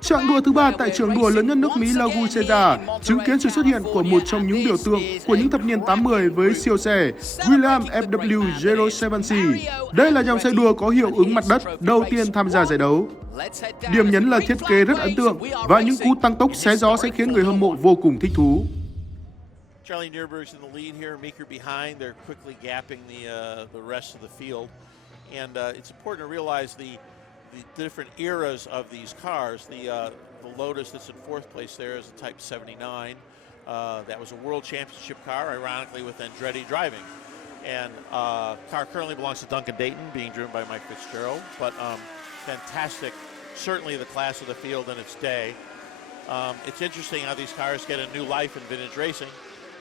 Trạng đua thứ 3 tại trường đua lớn nhất nước Mỹ Laguna Seca chứng kiến sự xuất hiện của một trong những biểu tượng của những thập niên 80 với siêu xe Williams FW 07C. Đây là dòng xe đua có hiệu ứng mặt đất đầu tiên tham gia giải đấu. Điểm nhấn là thiết kế rất ấn tượng và những cú tăng tốc xé gió sẽ khiến người hâm mộ vô cùng thích thú. Charlie Nierberg's in the lead here, Meeker behind. They're quickly gapping the rest of the field. And it's important to realize the different eras of these cars. The Lotus that's in fourth place there is a Type 79. That was a World Championship car, ironically, with Andretti driving. And car currently belongs to Duncan Dayton, being driven by Mike Fitzgerald. But fantastic, certainly the class of the field in its day. It's interesting how these cars get a new life in vintage racing.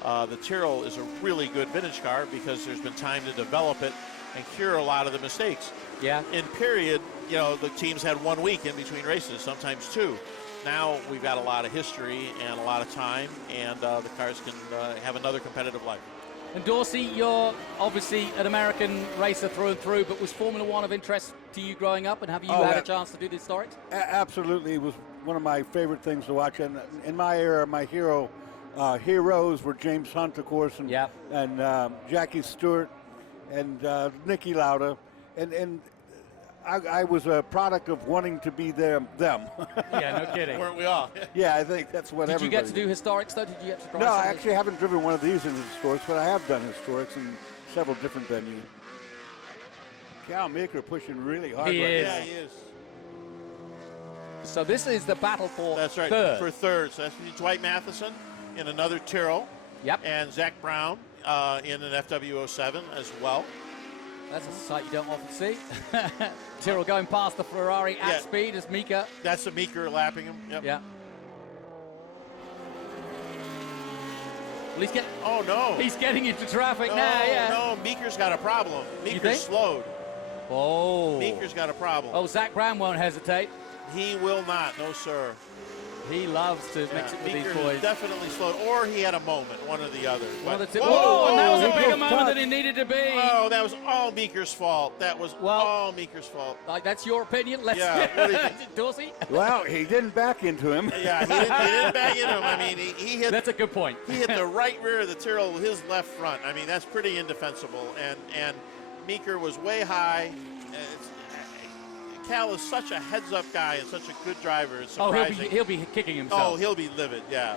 The Tyrrell is a really good vintage car because there's been time to develop it and cure a lot of the mistakes. Yeah. In period, you know, the teams had 1 week in between races, sometimes 2. Now we've got a lot of history and a lot of time, and the cars can have another competitive life. And Dorsey, you're obviously an American racer through and through, but was Formula One of interest to you growing up, and have you had a chance to do the historics? Absolutely, it was one of my favorite things to watch. And in my era, my heroes were James Hunt, of course, and Jackie Stewart, and Niki Lauda, and I was a product of wanting to be them. Yeah, no kidding. Weren't we all? Yeah, I think that's what everybody. Did you get to do historics though? Did you get to drive? No, I actually haven't driven one of these in historics, but I have done historics in several different venues. Cal Meeker pushing really hard. He is. Yeah, he is. So this is the battle for That's right, third. for third. So that's Dwight Matheson in another Tyrrell. Yep. And Zach Brown in an FW07 as well. That's a sight you don't often see. Tyrrell going past the Ferrari at speed as Mika. That's the Meeker lapping him. Yep. Yeah. Well, he's getting. Oh no! He's getting into traffic now. Yeah. No, Meeker's got a problem. Meeker's slowed. Oh. Meeker's got a problem. Oh, Zach Brown won't hesitate. He will not. No, sir. He loves to mix it with Meeker these boys. definitely slowed, or he had a moment, one or the other. One But, of the two. Oh, and that was a bigger moment than it needed to be. Oh, that was all Meeker's fault. That was all Meeker's fault. Like, that's your opinion. Let's Yeah, what do you think? Dorsey? Well, he didn't back into him. Yeah, he didn't back into him. I mean, he hit. That's a good point. He hit the right rear of the Tyrrell with his left front. I mean, that's pretty indefensible. And Meeker was way high. Cal is such a heads-up guy and such a good driver. It's surprising. Oh, he'll be kicking himself. Oh, he'll be livid. Yeah.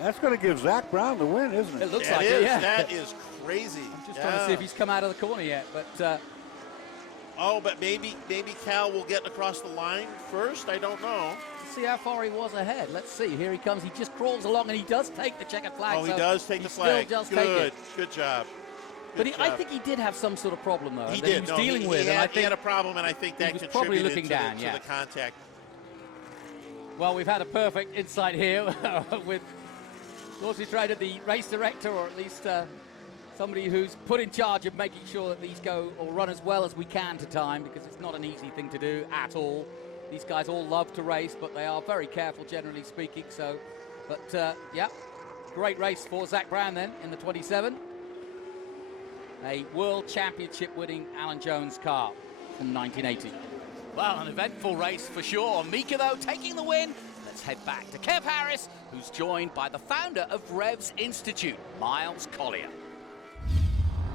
That's going to give Zach Brown the win, isn't it? It looks That like is, it. Yeah. That is crazy. I'm just trying to see if he's come out of the corner yet, but. Oh, but maybe Cal will get across the line first. I don't know. Let's see how far he was ahead. Let's see. Here he comes. He just crawls along, and he does take the checkered flag. Oh, he does take the flag. Still does good. take it. Good job. But I think he did have some sort of problem, though. He that did. He was dealing with. He had a problem, and I think that was contributed probably looking to, down, to yeah. the contact. Well, we've had a perfect insight here with Dorsey Trader, the race director, or at least somebody who's put in charge of making sure that these go or run as well as we can to time, because it's not an easy thing to do at all. These guys all love to race, but they are very careful, generally speaking. So, but yeah, great race for Zach Brown then in the 27. A World Championship winning Alan Jones car from 1980. Well, an eventful race for sure. Mika, though, taking the win. Let's head back to Kev Harris, who's joined by the founder of Revs Institute, Miles Collier.